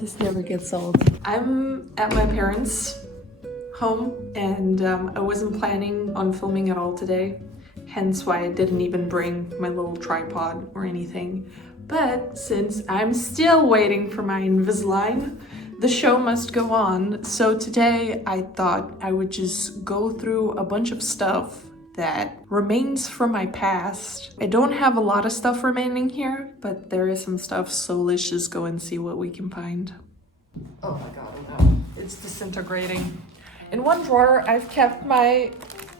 This never gets old. I'm at my parents' home and I wasn't planning on filming at all today, hence why I didn't even bring my little tripod or anything. But since I'm still waiting for my Invisalign, the show must go on. So today I thought I would just go through a bunch of stuff that remains from my past. I don't have a lot of stuff remaining here, but there is some stuff, so let's just go and see what we can find. Oh my god, oh no. It's disintegrating. In one drawer, I've kept my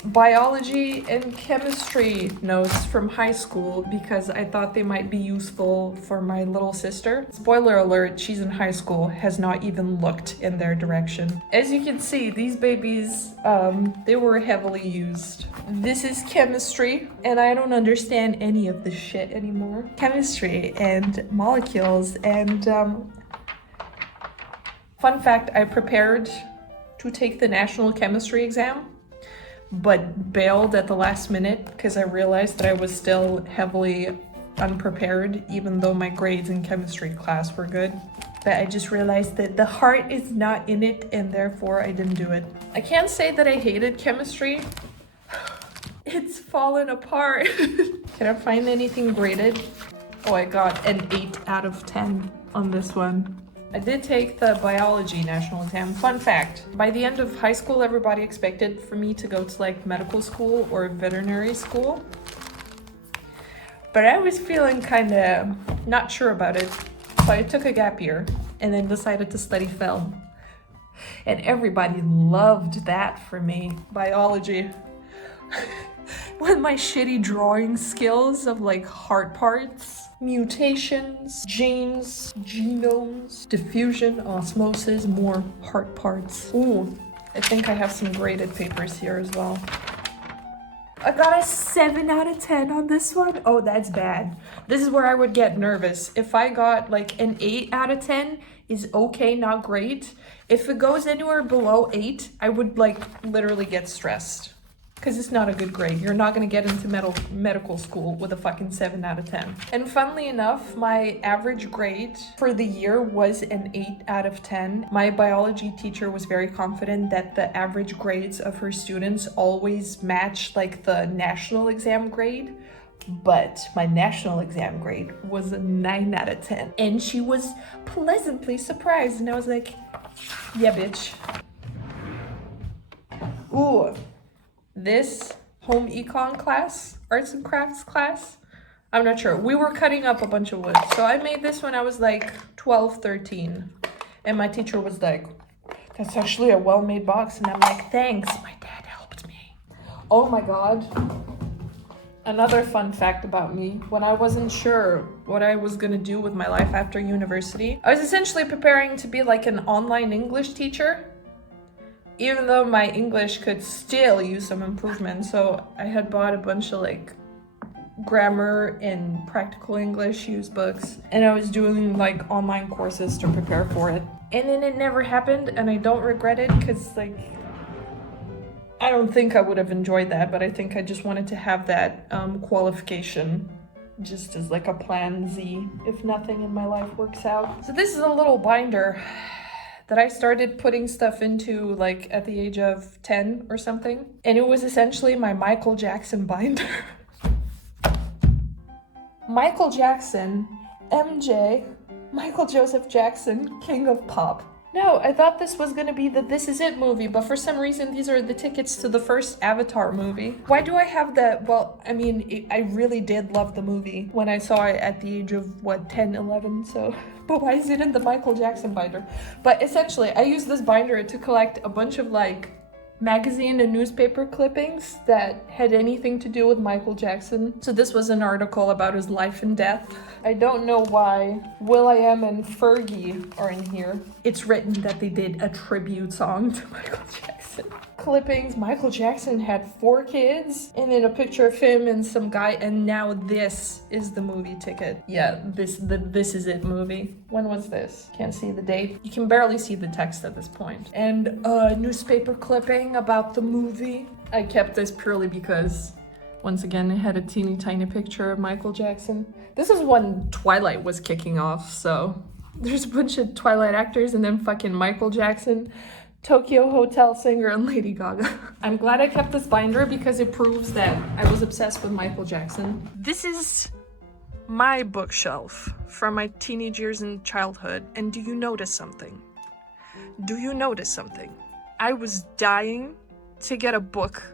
biology and chemistry notes from high school because I thought they might be useful for my little sister. Spoiler alert, she's in high school, has not even looked in their direction. As you can see, these babies, they were heavily used. This is chemistry, and I don't understand any of this shit anymore. Chemistry and molecules and, fun fact, I prepared to take the national chemistry exam, but bailed at the last minute because I realized that I was still heavily unprepared, even though my grades in chemistry class were good. But I just realized that the heart is not in it, and therefore I didn't do it. I can't say that I hated chemistry. It's fallen apart. Can I find anything graded? Oh, I got an 8 out of 10 on this one. I did take the biology national exam. Fun fact, by the end of high school, everybody expected for me to go to like medical school or veterinary school. But I was feeling kind of not sure about it. So I took a gap year and then decided to study film. And everybody loved that for me. Biology. With my shitty drawing skills of like heart parts, mutations, genes, genomes, diffusion, osmosis, more heart parts. Ooh, I think I have some graded papers here as well. I got a 7 out of 10 on this one. Oh, that's bad. This is where I would get nervous. If I got like an 8 out of 10 is okay, not great. If it goes anywhere below 8, I would like literally get stressed. Because it's not a good grade. You're not going to get into medical school with a fucking 7 out of 10. And funnily enough, my average grade for the year was an 8 out of 10. My biology teacher was very confident that the average grades of her students always match like the national exam grade. But my national exam grade was a 9 out of 10. And she was pleasantly surprised. And I was like, yeah, bitch. Ooh. This home econ class, arts and crafts class, I'm not sure. We were cutting up a bunch of wood. So I made this when I was like 12, 13. And my teacher was like, that's actually a well-made box. And I'm like, thanks, my dad helped me. Oh my God. Another fun fact about me, when I wasn't sure what I was gonna do with my life after university, I was essentially preparing to be like an online English teacher. Even though my English could still use some improvement, so I had bought a bunch of like grammar and practical English used books, and I was doing like online courses to prepare for it. And then it never happened, and I don't regret it because like I don't think I would have enjoyed that, but I think I just wanted to have that qualification just as like a plan Z if nothing in my life works out. So this is a little binder that I started putting stuff into like at the age of 10 or something. And it was essentially my Michael Jackson binder. Michael Jackson, MJ, Michael Joseph Jackson, King of Pop. No, I thought this was gonna be the This Is It movie, but for some reason these are the tickets to the first Avatar movie. Why do I have that? Well, I mean, I really did love the movie when I saw it at the age of, what, 10, 11, so... But why is it in the Michael Jackson binder? But essentially, I used this binder to collect a bunch of, like, magazine and newspaper clippings that had anything to do with Michael Jackson. So this was an article about his life and death. I don't know why will.i.am and Fergie are in here. It's written that they did a tribute song to Michael Jackson. Clippings. Michael Jackson had 4 kids, and then a picture of him and some guy, and now this is the movie ticket. Yeah, This Is It movie. When was this? Can't see the date. You can barely see the text at this point. And a newspaper clipping about the movie. I kept this purely because Once again, it had a teeny tiny picture of Michael Jackson. This is when Twilight was kicking off, so there's a bunch of Twilight actors and then fucking Michael Jackson, Tokyo Hotel singer, and Lady Gaga. I'm glad I kept this binder because it proves that I was obsessed with Michael Jackson. This is my bookshelf from my teenage years and childhood, and do you notice something? Do you notice something? I was dying to get a book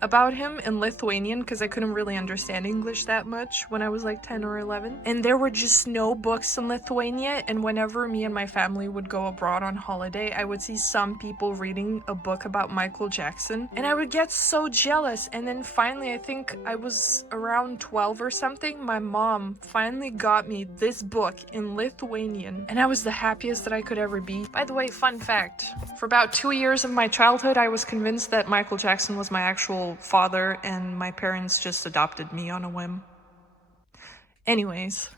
about him in Lithuanian because I couldn't really understand English that much when I was like 10 or 11. And there were just no books in Lithuania, and whenever me and my family would go abroad on holiday, I would see some people reading a book about Michael Jackson, and I would get so jealous. And then finally, I think I was around 12 or something, my mom finally got me this book in Lithuanian, and I was the happiest that I could ever be. By the way, fun fact, for about 2 years of my childhood, I was convinced that Michael Jackson was my actual father and my parents just adopted me on a whim. Anyways.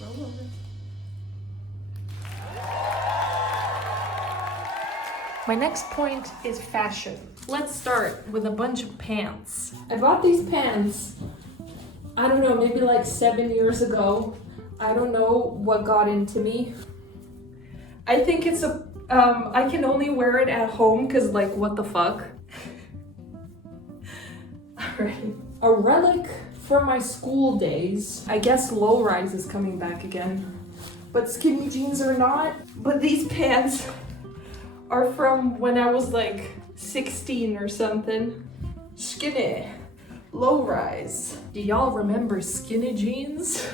Roll over. My next point is fashion. Let's start with a bunch of pants. I bought these pants, I don't know, maybe like 7 years ago. I don't know what got into me. I think it's I can only wear it at home because like, what the fuck? Alright. A relic from my school days. I guess low-rise is coming back again. But skinny jeans are not. But these pants are from when I was like 16 or something. Skinny, low rise. Do y'all remember skinny jeans?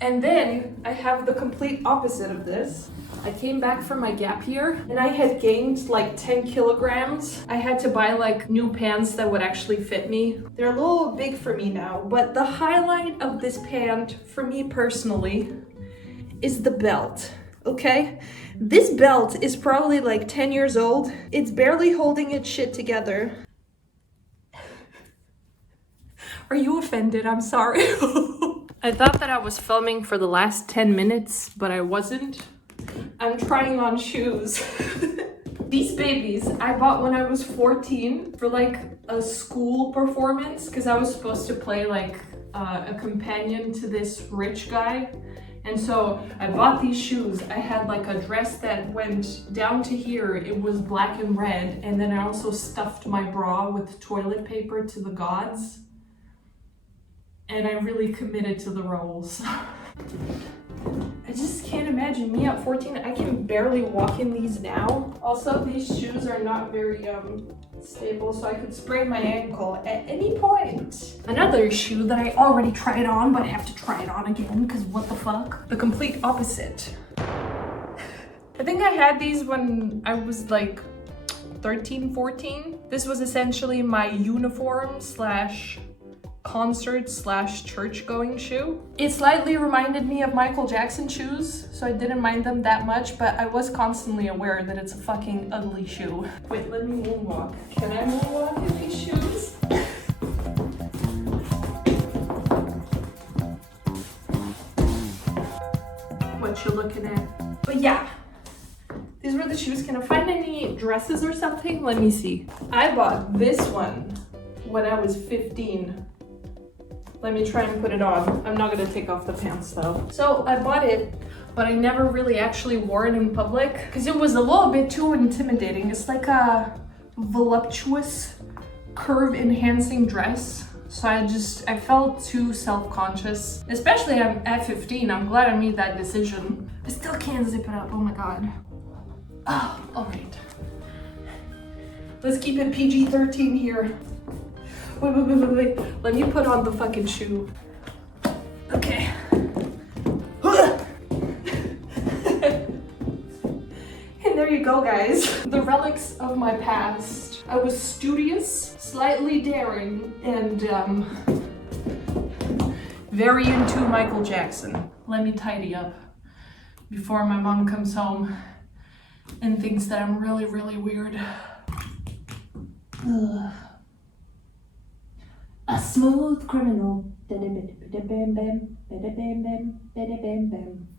And then I have the complete opposite of this. I came back from my gap year and I had gained like 10 kilograms. I had to buy like new pants that would actually fit me. They're a little big for me now, but the highlight of this pant for me personally is the belt, okay? This belt is probably like 10 years old. It's barely holding its shit together. Are you offended? I'm sorry. I thought that I was filming for the last 10 minutes, but I wasn't. I'm trying on shoes. These babies I bought when I was 14 for like a school performance because I was supposed to play like a companion to this rich guy. And so I bought these shoes. I had like a dress that went down to here. It was black and red. And then I also stuffed my bra with toilet paper to the gods. And I really committed to the roles. I just can't imagine me at 14. I can barely walk in these now. Also, these shoes are not very stable, so I could sprain my ankle at any point. Another shoe that I already tried on, but I have to try it on again, because what the fuck? The complete opposite. I think I had these when I was like 13, 14. This was essentially my uniform slash concert slash church going shoe. It slightly reminded me of Michael Jackson shoes, so I didn't mind them that much, but I was constantly aware that it's a fucking ugly shoe. Wait, let me moonwalk. Can I moonwalk in these shoes? What you looking at? But yeah, these were the shoes. Can I find any dresses or something? Let me see. I bought this one when I was 15. Let me try and put it on. I'm not gonna take off the pants though. So I bought it, but I never really actually wore it in public because it was a little bit too intimidating. It's like a voluptuous, curve enhancing dress. So I felt too self-conscious, especially at 15. I'm glad I made that decision. I still can't zip it up, oh my God. Oh, all right. Let's keep it PG-13 here. Wait. Let me put on the fucking shoe. Okay. And there you go, guys. The relics of my past. I was studious, slightly daring, and very into Michael Jackson. Let me tidy up before my mom comes home and thinks that I'm really, really weird. Ugh. A smooth criminal. Bam bam, bam bam, bam bam.